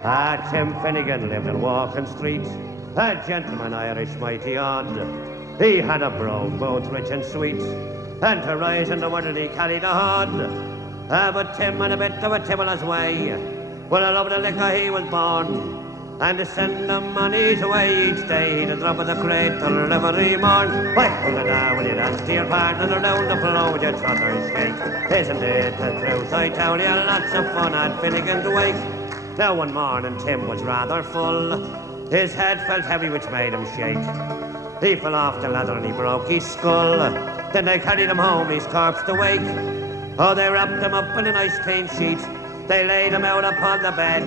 Tim Finnegan lived in Walking Street, a gentleman Irish mighty odd. He had a brogue both rich and sweet, and to rise in the world he carried a hod. But Tim had a bit of a timorous way, well, I love the liquor he was born, and to send the money's away each day, the drop of the cradle every morn. Why, pull it down when you dance to your partner around the floor with your trotters shake. Isn't it the truth? I tell you, lots of fun at Finnegan's wake. Now one morning Tim was rather full, his head felt heavy which made him shake. He fell off the ladder and he broke his skull, then they carried him home, his corpse to wake. Oh, they wrapped him up in a nice clean sheet, they laid him out upon the bed,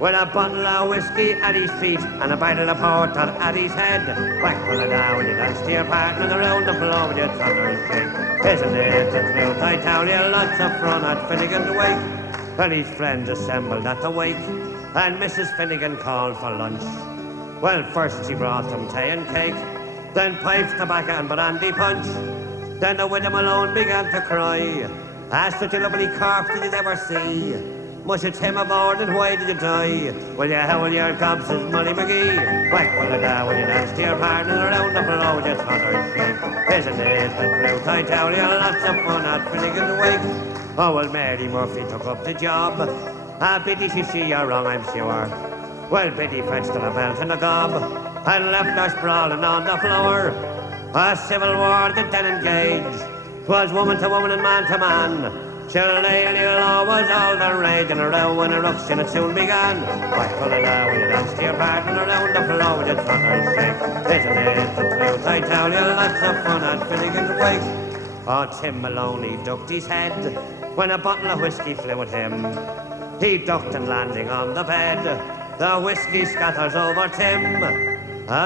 with a bottle of whiskey at his feet and a bottle of porter at his head. Whack pull it down when you dance to your partner around the floor with your trotters shake. Isn't it the truth? I tell you, lots of fun at Finnegan's wake. Well, his friends assembled at the wake, and Mrs. Finnegan called for lunch. Well, first she brought them tea and cake, then pipes, tobacco and brandy punch. Then the widow Malone began to cry. Asked such a lovely corpse did you ever see? Must it him aboard and why did you die? Well, you howl your gobs as Molly McGee. Whack pull it down when you dance to your partner around the floor with your trotters shake. Isn't it the truth? I tell you, lots of fun at Finnegan's wake. Oh, well, Mary Murphy took up the job. Biddy, she you're wrong, I'm sure. Well, Biddy fetched her a belt and a gob, and left her sprawling on the floor. A civil war that then engaged, 'twas woman to woman and man to man. Shillelagh law was all the rage, and a row and a ruction it soon began. Why, pull it down when you dance to your partner around the floor with your trotters shake. Isn't it the truth? I tell you, lots of fun at Finnegan's wake. Oh, Tim Maloney ducked his head when a bottle of whiskey flew at him. He ducked and landing on the bed, the whiskey scatters over Tim.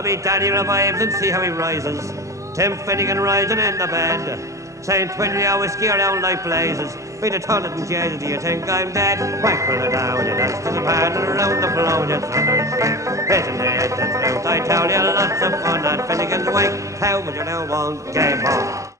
Me daddy revives and see how he rises. Tim Finnegan rising in the bed, saying 20 your whiskey around like blazes. Be the toilet and Jesus, do you think I'm dead? Whack pull it down when you dance to the partner around the floor with your trotters shake. Isn't it the truth? I tell you, lots of fun at Finnegan's wake. How would you know one game on?